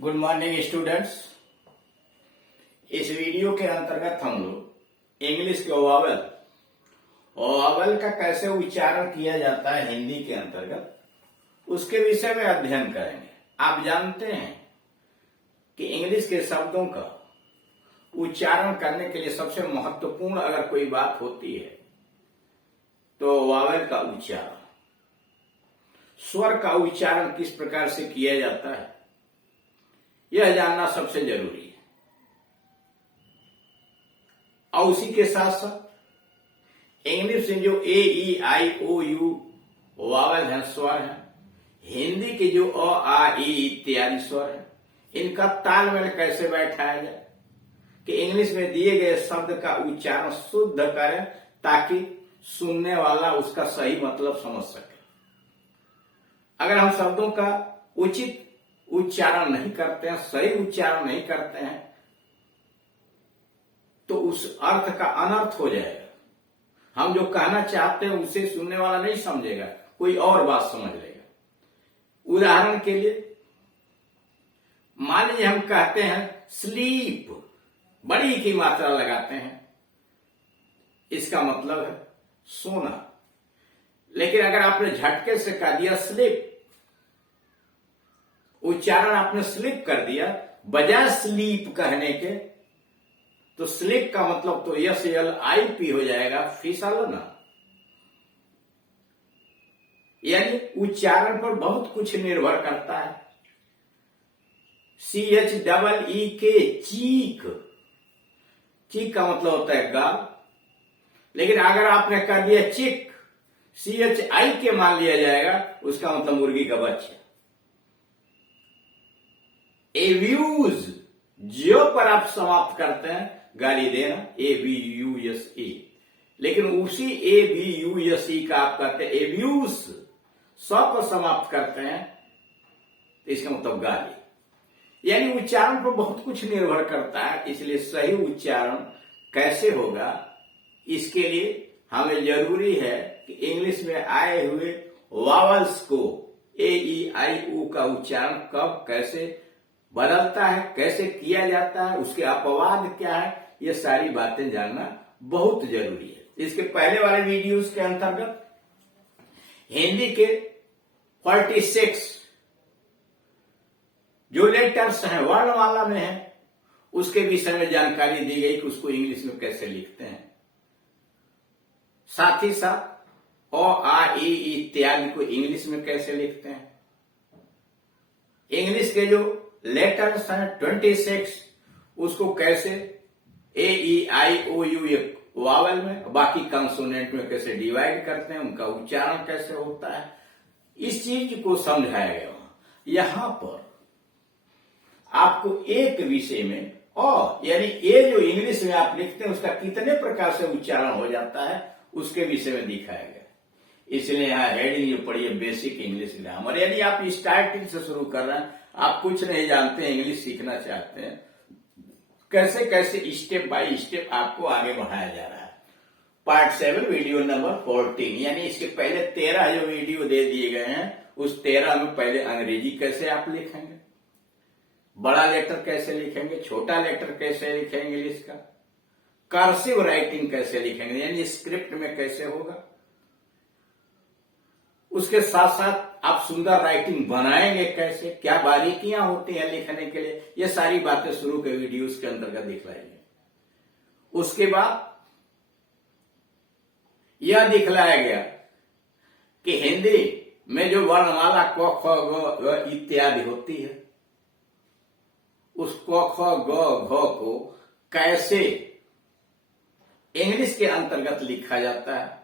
Good morning students. इस video के अंतर्गत हम लोग इंग्लिश के वावल का कैसे उच्चारण किया जाता है हिंदी के अंतर्गत उसके विषय में अध्ययन करेंगे। आप जानते हैं कि इंग्लिश के शब्दों का उच्चारण करने के लिए सबसे महत्वपूर्ण अगर कोई बात होती है तो वावल का उच्चारण, स्वर का उच्चारण किस प्रकार से किया जाता है यह जानना सबसे जरूरी है। और उसी के साथ साथ इंग्लिश में जो ए ई आई ओ यू वावल है, स्वर है, हिंदी के जो अ आ ई इत्यादि स्वर है, इनका तालमेल कैसे बैठाया जाए कि इंग्लिश में दिए गए शब्द का उच्चारण शुद्ध करें ताकि सुनने वाला उसका सही मतलब समझ सके। अगर हम शब्दों का उचित उच्चारण नहीं करते हैं, सही उच्चारण नहीं करते हैं तो उस अर्थ का अनर्थ हो जाएगा। हम जो कहना चाहते हैं उसे सुनने वाला नहीं समझेगा, कोई और बात समझ लेगा। उदाहरण के लिए मान लीजिए हम कहते हैं स्लीप, बड़ी की मात्रा लगाते हैं, इसका मतलब है सोना। लेकिन अगर आपने झटके से कह दिया स्लीप, उच्चारण आपने स्लिप कर दिया बजाय स्लीप कहने के, तो स्लिप का मतलब तो SLIP हो जाएगा, फिसल ना। यानी उच्चारण पर बहुत कुछ निर्भर करता है। CHEEK, चीक, चीक का मतलब होता है गाल। लेकिन अगर आपने कह दिया चिक, CHI के मान लिया जाएगा, उसका मतलब मुर्गी का बच्चा। एब्यूज, जो पर आप समाप्त करते हैं, गाली देना, ABUSE। लेकिन उसी ABUSE का आप कहते हैं एब्यूज, सब पर समाप्त करते हैं तो इसका मतलब गाली। यानी उच्चारण पर बहुत कुछ निर्भर करता है। इसलिए सही उच्चारण कैसे होगा इसके लिए हमें जरूरी है कि इंग्लिश में आए हुए वावल्स को AEIO का उच्चारण कब कैसे बदलता है, कैसे किया जाता है, उसके अपवाद क्या है, ये सारी बातें जानना बहुत जरूरी है। इसके पहले वाले वीडियोस के अंतर्गत हिंदी के 46 जो लेटर्स हैं वर्णमाला में है उसके विषय में जानकारी दी गई कि उसको इंग्लिश में कैसे लिखते हैं। साथ ही साथ अ आ ई इत्यादि को इंग्लिश में कैसे लिखते हैं। इंग्लिश के जो लेटर्स हैं 26 उसको कैसे AEIOU वावल में, बाकी कंसोनेंट में कैसे डिवाइड करते हैं, उनका उच्चारण कैसे होता है, इस चीज को समझाया गया। यहां पर आपको एक विषय में यानी ए जो इंग्लिश में आप लिखते हैं उसका कितने प्रकार से उच्चारण हो जाता है उसके विषय में दिखाया गया। इसलिए यहां हेडिंग जो पढ़िए बेसिक इंग्लिश ग्रामर। यदि आप स्टार्टिंग से शुरू कर रहे हैं, आप कुछ नहीं जानते हैं, इंग्लिश सीखना चाहते हैं, कैसे कैसे स्टेप बाय स्टेप आपको आगे बढ़ाया जा रहा है। पार्ट 7 वीडियो नंबर 14, यानी इसके पहले 13 जो वीडियो दे दिए गए हैं उस 13 में पहले अंग्रेजी कैसे आप लिखेंगे, बड़ा लेटर कैसे लिखेंगे, छोटा लेटर कैसे लिखेंगे इंग्लिश का, कर्सिव राइटिंग कैसे लिखेंगे यानी स्क्रिप्ट में कैसे होगा, उसके साथ साथ आप सुंदर राइटिंग बनाएंगे कैसे, क्या बारीकियां होती हैं लिखने के लिए, ये सारी बातें शुरू के वीडियोस के अंतर्गत दिखलाएंगे। उसके बाद यह दिखलाया गया कि हिंदी में जो वर्णमाला क ख ग इत्यादि होती है उस क ख ग घ को कैसे इंग्लिश के अंतर्गत लिखा जाता है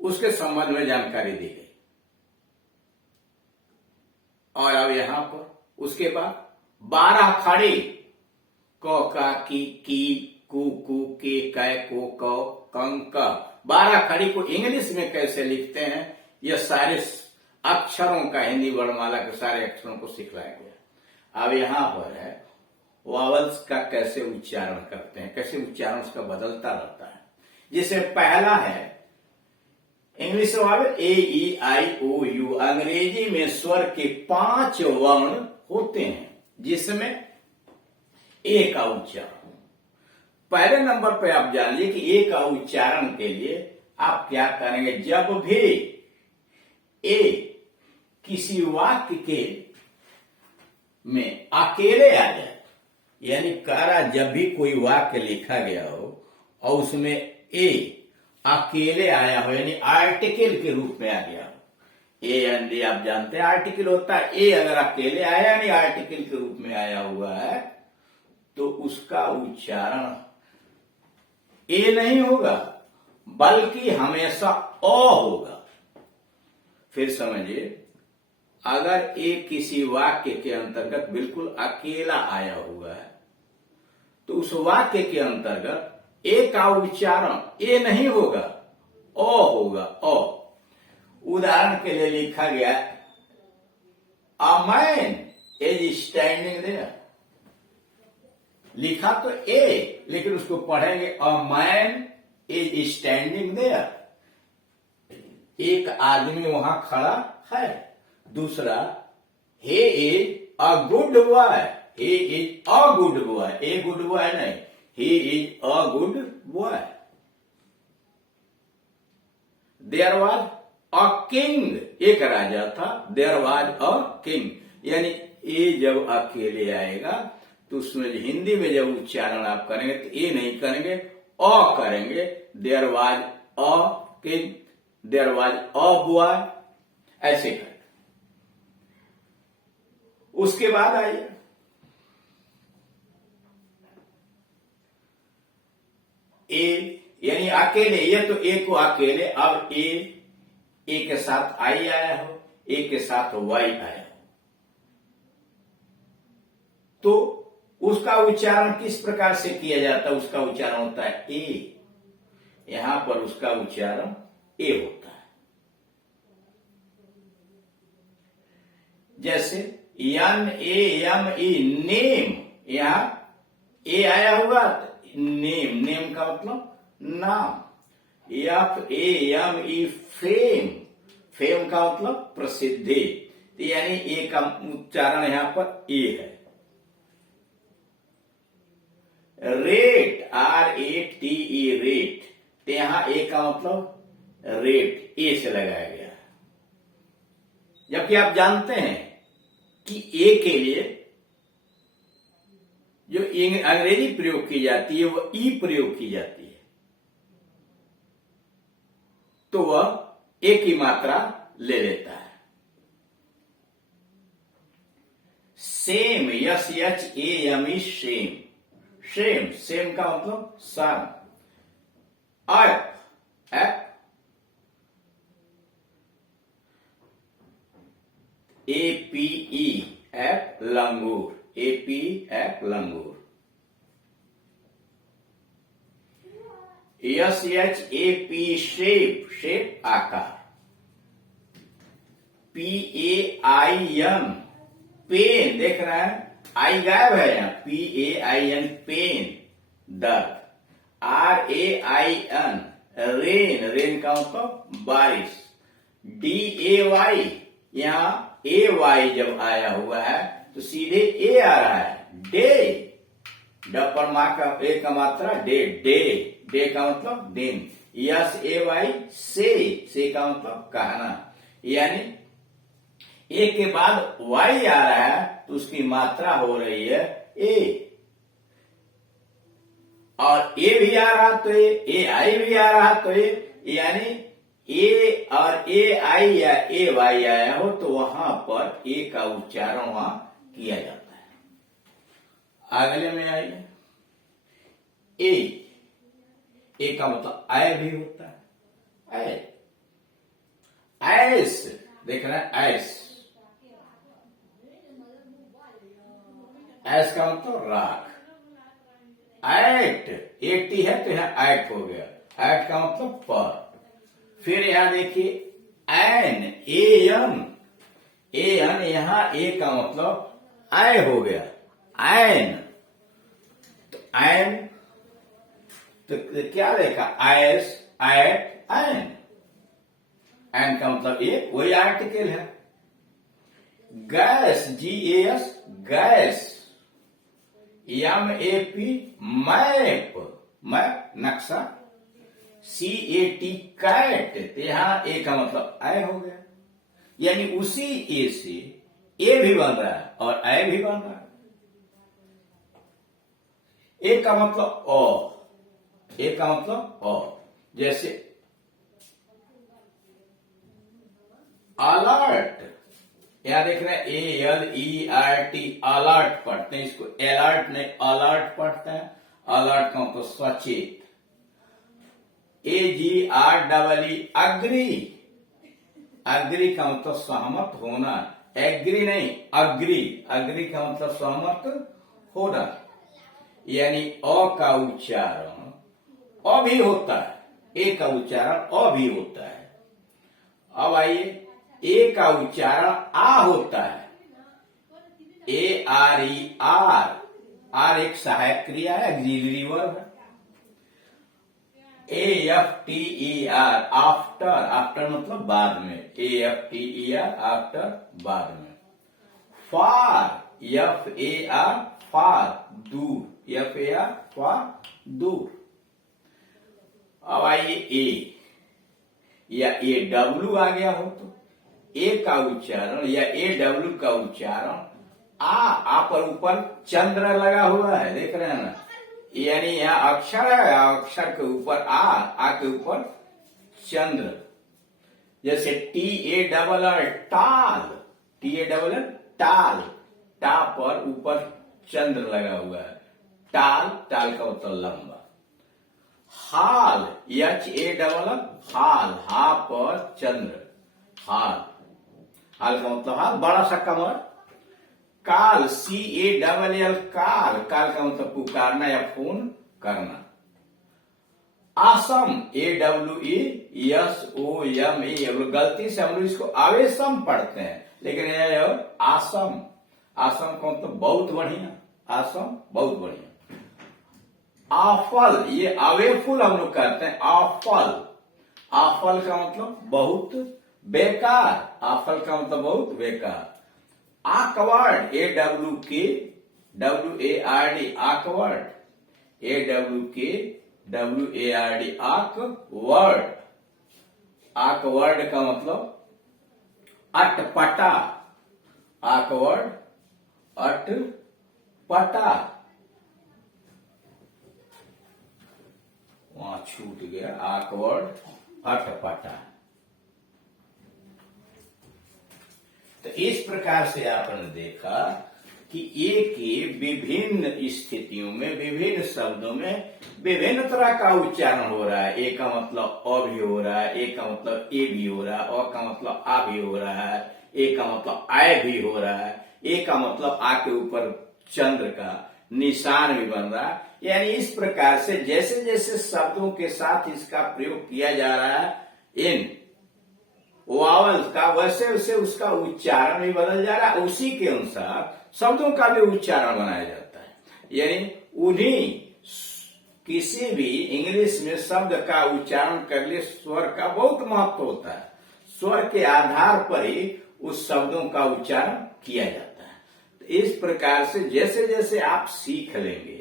उसके संबंध में जानकारी दी गई। और अब यहां पर उसके बाद 12 खड़ी क का की कु के कै को कौ कं क 12 खड़ी को इंग्लिश में कैसे लिखते हैं, यह सारे अक्षरों का हिंदी वर्णमाला के सारे अक्षरों को सिखलाया गया। अब यहां पर है वावल्स का कैसे उच्चारण करते हैं, कैसे उच्चारण उसका बदलता रहता है। जिसे पहला है इंग्लिश में AEIOU, अंग्रेजी में स्वर के 5 वर्ण होते हैं जिसमें ए का उच्चारण। पहले नंबर पे आप जानिए कि ए का उच्चारण के लिए आप क्या करेंगे। जब भी ए किसी वाक्य के में अकेले आ जाए, यानी कारा जब भी कोई वाक्य लिखा गया हो और उसमें ए अकेले आया हो, यानी आर्टिकल के रूप में आ गया हो। ए एंड ए आप जानते हैं आर्टिकल होता है। ए अगर अकेले आया यानी आर्टिकल के रूप में आया हुआ है तो उसका उच्चारण ए नहीं होगा बल्कि हमेशा अ होगा। फिर समझिए, अगर ए किसी वाक्य के अंतर्गत बिल्कुल अकेला आया हुआ है तो उस वाक्य के अंतर्गत ए का उच्चारण ए नहीं होगा, अ होगा, अ। उदाहरण के लिए लिखा गया a man is standing there, लिखा तो ए लेकिन उसको पढ़ेंगे a man is standing there, एक आदमी वहां खड़ा है। दूसरा, he is a good boy, he is a good boy, a good boy नहीं, he is a good boy। There was a king, एक राजा था, there was a king, यानी ए जब अकेले आएगा तो उसमें हिंदी में जब उच्चारण आप करेंगे तो ए नहीं करेंगे, अ करेंगे। there was a king, there was a boy, ऐसे करें। उसके बाद आइए ए, यानी अकेले, ये तो ए को अकेले, अब ए के साथ आई आया हो, ए के साथ वाई आया हो, तो उसका उच्चारण किस प्रकार से किया जाता है। उसका उच्चारण होता है ए, यहां पर उसका उच्चारण ए होता है। जैसे N A M E name, यहां ए आया हुआ, नेम, नेम का मतलब नाम। F A M E fame, fame का मतलब प्रसिद्धि, यानी ए का उच्चारण यहां पर ए है। Rate R A T E rate, तो यहां ए का मतलब रेट ए से लगाया गया है। जबकि आप जानते हैं कि ए के लिए जो अंग्रेजी प्रयोग की जाती है वो ई प्रयोग की जाती है, तो वह ए की मात्रा ले लेता है। Shame, S H A M E, shame, shame, shame का मतलब sun. Ape, ape, A P E, ape लंगूर, ए पी एप लंगूर। S H A P shape, shape आकार। P A I N pain, देख रहे हैं आई गायब है यहां, P A I N pain दर्द। R A I N rain, rain का मतलब बारिश। डी ए वाई, यहां ए वाई जब आया हुआ है तो सीधे ए आ रहा है, डे। ड पर मां का ए का मात्रा डे, डे, डे का मतलब दिन। यस ए वाई से का मतलब कहना, यानी ए के बाद वाई आ रहा है तो उसकी मात्रा हो रही है ए, और ए भी आ रहा तो ए आई भी आ रहा तो ए, यानी ए और ए आई या ए वाई आया हो तो वहां पर ए का उच्चारण वहां किया जाता है। अगले में आइए, ए का मतलब आय भी होता है, आय, ऐस, देख रहे हैं ऐस, ऐस का मतलब राख। ऐट, एटी है तो यहां ऐट हो गया, ऐट का मतलब पर। फिर यहां देखिए एन, ए एन, यहां ए का मतलब आय हो गया, एन। तो एन तो क्या देखा, आयस, एट, एन। एन का मतलब ए, वही आर्टिकल है। Gas, GAS gas, MAP map, map नक्शा, CAT कैट, तो यहां ए का मतलब ऐ हो गया, यानी उसी ए से ए भी बन रहा है और ऐ भी बन रहा है। ए का मतलब ओ, ए का मतलब ओ, जैसे अलर्ट, यहां देख रहे हैं ALERT, अलर्ट पढ़ते हैं, इसको अलर्ट नहीं अलर्ट पढ़ते हैं। अलर्ट का मतलब सचेत। AGREE अग्री, अग्री का मतलब सहमत होना, एग्री नहीं अग्री, अग्री का मतलब सहमत होना, यानी अ का उच्चारण अ भी होता है, ए का उच्चारण अ भी होता है। अब आइए, ए का उच्चारण आ होता है, ARER, आर एक सहायक क्रिया है, ऑक्सिलरी वर्ब है। AFTER आफ्टर, आफ्टर मतलब बाद में, AFTER आफ्टर बाद में। फार, FAR फार दूर, FAR फार दूर। अब आइए ए या AW आ गया हो तो ए का उच्चारण या AW का उच्चारण आ पर ऊपर चंद्र लगा हुआ है, देख रहे हैं ना, यानी यहाँ अक्षर है, अक्षर के ऊपर आ के ऊपर चंद्र, जैसे TARR टाल, TARR टाल, टा पर ऊपर चंद्र लगा हुआ है, टाल, टाल का मतलब लंबा। हाल, HALL हाल, हा पर चंद्र, हाल, हाल का मतलब हाल, बड़ा सा कमर। काल, CALL काल, काल का मतलब पुकारना या फोन करना। आसम, AWESOME, गलती से हम लोग इसको आवेशम पढ़ते हैं, लेकिन यह आसम, आसम का मतलब बहुत बढ़िया, आसम बहुत बढ़िया। आफल, ये अवेफुल हम लोग कहते हैं, आफल, आफल का मतलब बहुत बेकार, आफल का मतलब बहुत बेकार। Awkward, AWKWARD awkward, AWKWARD awkward, awkward का मतलब अटपटा, आकवर्ड अटपटा, वहां छूट गया, आकवर्ड अटपटा। तो इस प्रकार से आपने देखा कि ए के विभिन्न स्थितियों में, विभिन्न शब्दों में विभिन्न तरह का उच्चारण हो रहा है। ए का मतलब अ भी हो रहा है, ए का मतलब ए भी हो रहा है, अ का मतलब आ भी हो रहा है, ए का मतलब आय भी हो रहा है, ए का मतलब आ के ऊपर चंद्र का निशान भी बन रहा है। यानी इस प्रकार से जैसे जैसे शब्दों के साथ इसका प्रयोग किया जा रहा है इन वावल्स का, वैसे वैसे उसका उच्चारण भी बदल जा रहा है, उसी के अनुसार शब्दों का भी उच्चारण बनाया जाता है। यानी उन्हीं किसी भी इंग्लिश में शब्द का उच्चारण कर लिए स्वर का बहुत महत्व होता है, स्वर के आधार पर ही उस शब्दों का उच्चारण किया जाता है। तो इस प्रकार से जैसे जैसे आप सीख लेंगे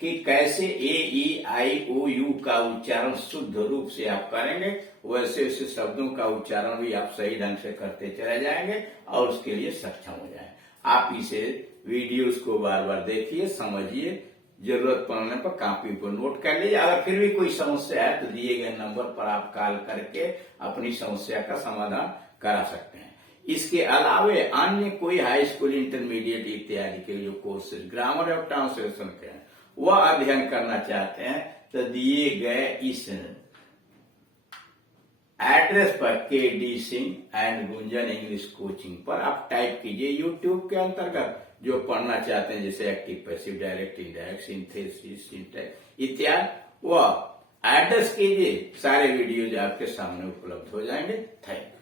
कि कैसे AEIOU का उच्चारण शुद्ध रूप से आप करेंगे, वैसे वैसे शब्दों का उच्चारण भी आप सही ढंग से करते चले जाएंगे और उसके लिए सक्षम हो जाएंगे। आप इसे वीडियोस को बार बार देखिए, समझिए, जरूरत पड़ने पर कॉपी पर नोट कर लीजिए। अगर फिर भी कोई समस्या है तो दिए गए नंबर पर आप कॉल करके अपनी समस्या का समाधान करा सकते हैं। इसके अलावे अन्य कोई हाई स्कूल, इंटरमीडिएट इत्यादि के जो कोर्सेज ग्रामर और ट्रांसलेशन के हैं वह अध्ययन करना चाहते हैं तो दिए गए इस एड्रेस पर KD Singh and Gunjan English coaching पर आप टाइप कीजिए। यूट्यूब के अंतर्गत जो पढ़ना चाहते हैं जैसे active, passive, direct, indirect, synthesis, syntax इत्यादि, वह एड्रेस कीजिए, सारे वीडियोज आपके सामने उपलब्ध हो जाएंगे। Thank you.